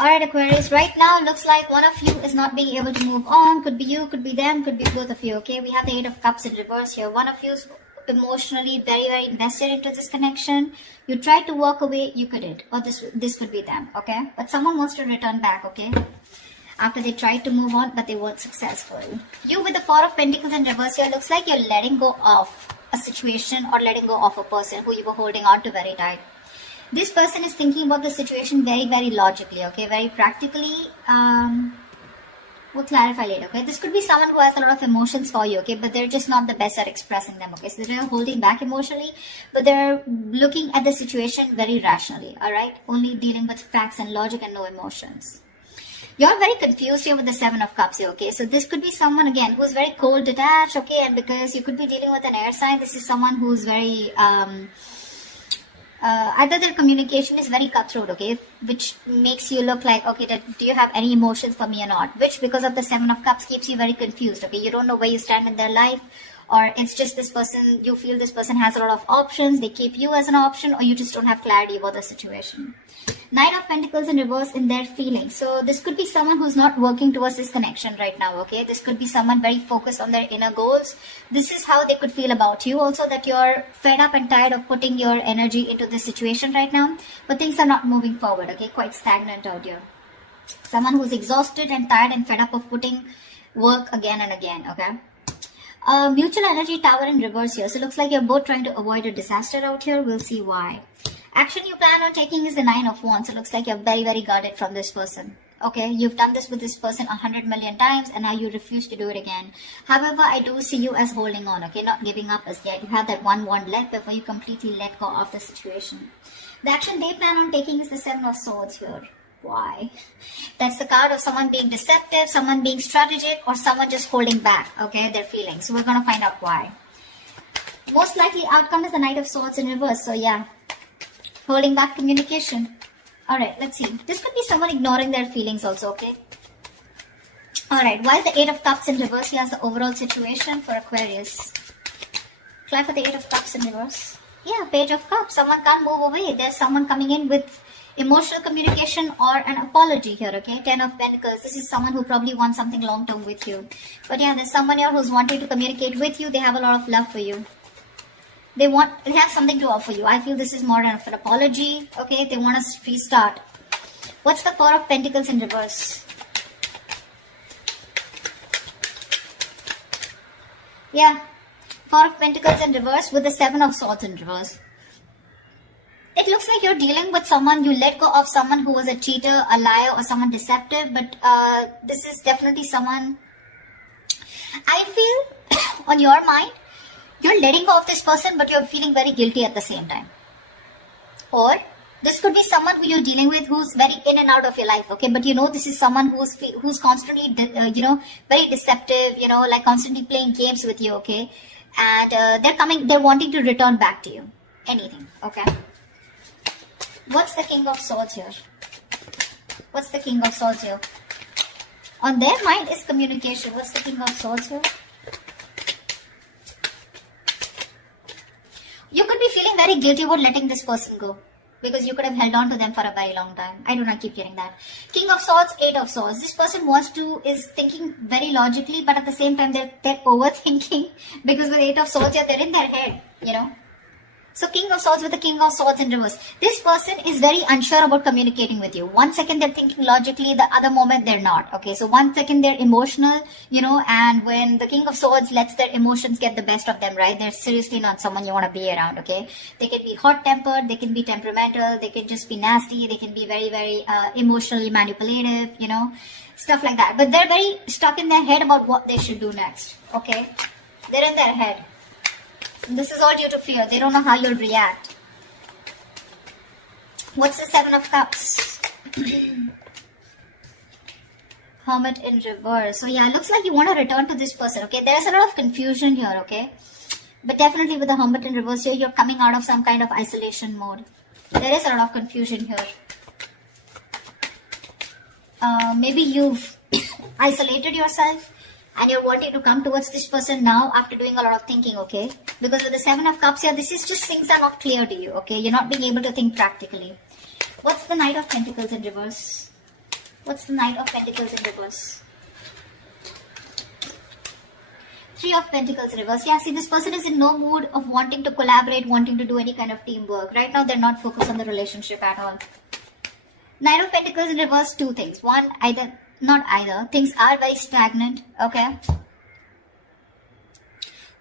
Alright, Aquarius, right now looks like one of you is not being able to move on. Could be you, could be them, could be both of you, okay? We have the Eight of Cups in reverse here. One of you is emotionally very, very invested into this connection. You tried to walk away, you couldn't. Or this could be them, okay? But someone wants to return back, okay? After they tried to move on, but they weren't successful. You with the Four of Pentacles in reverse here, looks like you're letting go of a situation or letting go of a person who you were holding on to very tight. This person is thinking about the situation very, very logically, okay? Very practically. We'll clarify later, okay? This could be someone who has a lot of emotions for you, okay? But they're just not the best at expressing them, okay? So they're holding back emotionally, but they're looking at the situation very rationally, alright? Only dealing with facts and logic and no emotions. You're very confused here with the Seven of Cups here, okay? So this could be someone, again, who's very cold, detached, okay? And because you could be dealing with an air sign, this is someone who's very... either their communication is very cutthroat, okay, which makes you look like, okay, do you have any emotions for me or not, which because of the Seven of Cups keeps you very confused, okay, you don't know where you stand in their life, or it's just this person, you feel this person has a lot of options, they keep you as an option, or you just don't have clarity about the situation. Knight of Pentacles in reverse in their feelings. So this could be someone who's not working towards this connection right now, okay? This could be someone very focused on their inner goals. This is how they could feel about you also, that you're fed up and tired of putting your energy into this situation right now, but things are not moving forward, okay? Quite stagnant out here. Someone who's exhausted and tired and fed up of putting work again and again, okay? Mutual energy tower in reverse here. So it looks like you're both trying to avoid a disaster out here. We'll see why. Action you plan on taking is the Nine of Wands. So it looks like you're very, very guarded from this person. Okay, you've done this with this person 100 million times and now you refuse to do it again. However, I do see you as holding on, okay, not giving up as yet. You have that one wand left before you completely let go of the situation. The action they plan on taking is the Seven of Swords here. Why? That's the card of someone being deceptive, someone being strategic, or someone just holding back, okay, their feelings. So we're going to find out why. Most likely outcome is the Knight of Swords in reverse. So yeah, holding back communication. Alright, let's see. This could be someone ignoring their feelings also, okay? Alright, while the Eight of Cups in reverse, he has the overall situation for Aquarius. Try for the Eight of Cups in reverse. Yeah, Page of Cups. Someone can't move away. There's someone coming in with emotional communication or an apology here, okay? Ten of Pentacles. This is someone who probably wants something long-term with you. But yeah, there's someone here who's wanting to communicate with you. They have a lot of love for you. They have something to offer you. I feel this is more of an apology, okay? They want to restart. What's the Four of Pentacles in reverse? Yeah, Four of Pentacles in reverse with the Seven of Swords in reverse. It looks like you're dealing with someone, you let go of someone who was a cheater, a liar, or someone deceptive, but this is definitely someone, I feel, on your mind, you're letting go of this person, but you're feeling very guilty at the same time. Or, this could be someone who you're dealing with who's very in and out of your life, okay? But you know this is someone who's constantly, very deceptive, like constantly playing games with you, okay? And they're wanting to return back to you. Anything, okay? What's the King of Swords here? What's the King of Swords here? On their mind is communication. What's the King of Swords here? You could be feeling very guilty about letting this person go, because you could have held on to them for a very long time. I do not keep hearing that. King of Swords, Eight of Swords. This person is thinking very logically, but at the same time they're overthinking, because with Eight of Swords, yeah, they're in their head, So King of Swords with the King of Swords in reverse. This person is very unsure about communicating with you. One second they're thinking logically, the other moment they're not. Okay, so one second they're emotional, and when the King of Swords lets their emotions get the best of them, right? They're seriously not someone you want to be around, okay? They can be hot-tempered, they can be temperamental, they can just be nasty, they can be very, very emotionally manipulative, stuff like that. But they're very stuck in their head about what they should do next, okay? They're in their head. This is all due to fear. They don't know how you'll react. What's the Seven of Cups? Hermit in reverse. So yeah, it looks like you want to return to this person, okay? There's a lot of confusion here, okay? But definitely with the Hermit in reverse here, you're coming out of some kind of isolation mode. There is a lot of confusion here. Maybe you've isolated yourself and you're wanting to come towards this person now after doing a lot of thinking, okay? Because with the Seven of Cups here, this is just things are not clear to you, okay? You're not being able to think practically. What's the Knight of Pentacles in reverse? What's the Knight of Pentacles in reverse? Three of Pentacles reverse. Yeah, see, this person is in no mood of wanting to collaborate, wanting to do any kind of teamwork. Right now, they're not focused on the relationship at all. Knight of Pentacles in reverse, two things. One, things are very stagnant, okay?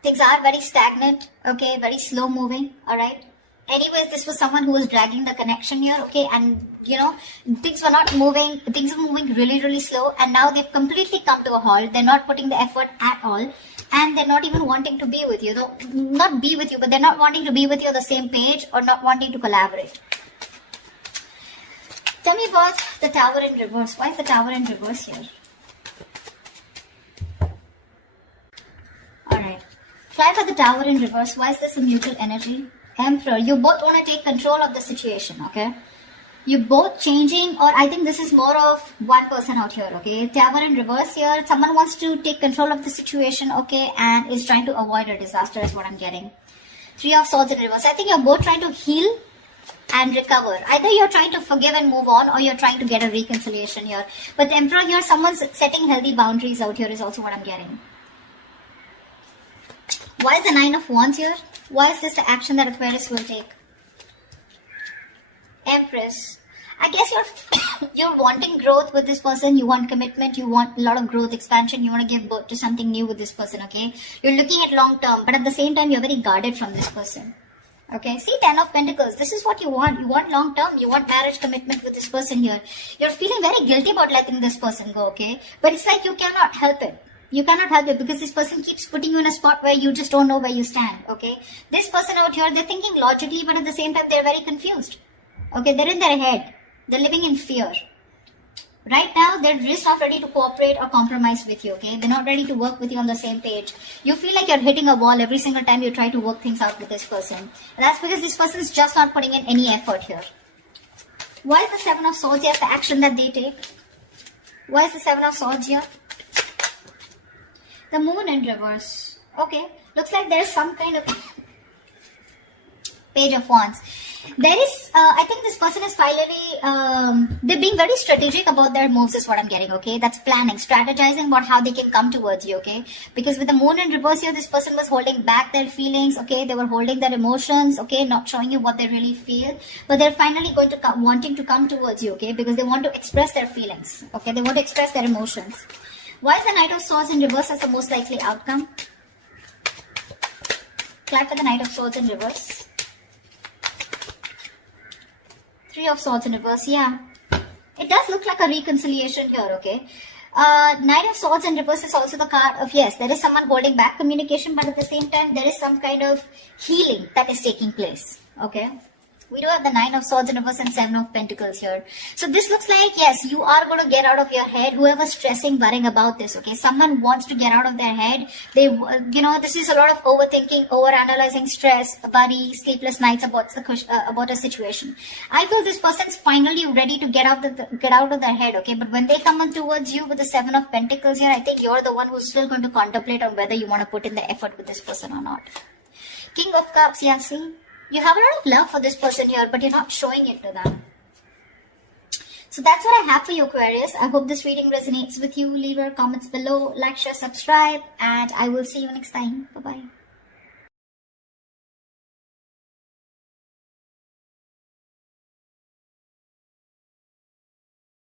Things are very stagnant, okay? Very slow moving, alright? Anyways, this was someone who was dragging the connection here, okay? And, you know, things were not moving. Things were moving really, really slow. And now they've completely come to a halt. They're not putting the effort at all. And they're not even wanting to be with you. Though, not be with you, but they're not wanting to be with you on the same page or not wanting to collaborate. Tell me about the Tower in reverse. Why is the Tower in reverse here? Alright. Try for the Tower in reverse. Why is this a mutual energy? Emperor. You both want to take control of the situation, okay? You both changing, or I think this is more of one person out here, okay? Tower in reverse here. Someone wants to take control of the situation, okay? And is trying to avoid a disaster is what I'm getting. Three of Swords in reverse. I think you're both trying to heal and recover. Either you're trying to forgive and move on, or you're trying to get a reconciliation here. But the Emperor here, someone's setting healthy boundaries out here is also what I'm getting. Why is the Nine of Wands here? Why is this the action that Aquarius will take? Empress. I guess you're wanting growth with this person. You want commitment. You want a lot of growth, expansion. You want to give birth to something new with this person, okay? You're looking at long term, but at the same time, you're very guarded from this person. Okay, see, 10 of Pentacles. This is what you want. You want long term. You want marriage commitment with this person here. You're feeling very guilty about letting this person go, okay? But it's like you cannot help it. You cannot help it because this person keeps putting you in a spot where you just don't know where you stand, okay? This person out here, they're thinking logically, but at the same time, they're very confused. Okay, they're in their head. They're living in fear. Right now, they're just not ready to cooperate or compromise with you, okay? They're not ready to work with you on the same page. You feel like you're hitting a wall every single time you try to work things out with this person. And that's because this person is just not putting in any effort here. Why is the Seven of Swords here? The action that they take. Why is the Seven of Swords here? The Moon in reverse. Okay, looks like there's some kind of Page of Wands. There is, I think this person is finally, they're being very strategic about their moves is what I'm getting, okay? That's planning, strategizing about how they can come towards you, okay? Because with the Moon in reverse here, this person was holding back their feelings, okay? They were holding their emotions, okay? Not showing you what they really feel. But they're finally going to come, wanting to come towards you, okay? Because they want to express their feelings, okay? They want to express their emotions. Why is the Knight of Swords in reverse as the most likely outcome? Clap for the Knight of Swords in reverse. Three of Swords in reverse, yeah. It does look like a reconciliation here, okay? Knight of Swords in reverse is also the card of, yes, there is someone holding back communication, but at the same time, there is some kind of healing that is taking place, okay? We do have the Nine of Swords in reverse and Seven of Pentacles here. So this looks like, yes, you are going to get out of your head. Whoever's stressing, worrying about this, okay? Someone wants to get out of their head. They, you know, this is a lot of overthinking, overanalyzing, stress, worry, sleepless nights about a situation. I feel this person's finally ready to get out of their head, okay? But when they come on towards you with the Seven of Pentacles here, I think you're the one who's still going to contemplate on whether you want to put in the effort with this person or not. King of Cups, yeah, see? You have a lot of love for this person here, but you're not showing it to them. So that's what I have for you, Aquarius. I hope this reading resonates with you. Leave your comments below, like, share, subscribe, and I will see you next time. Bye-bye.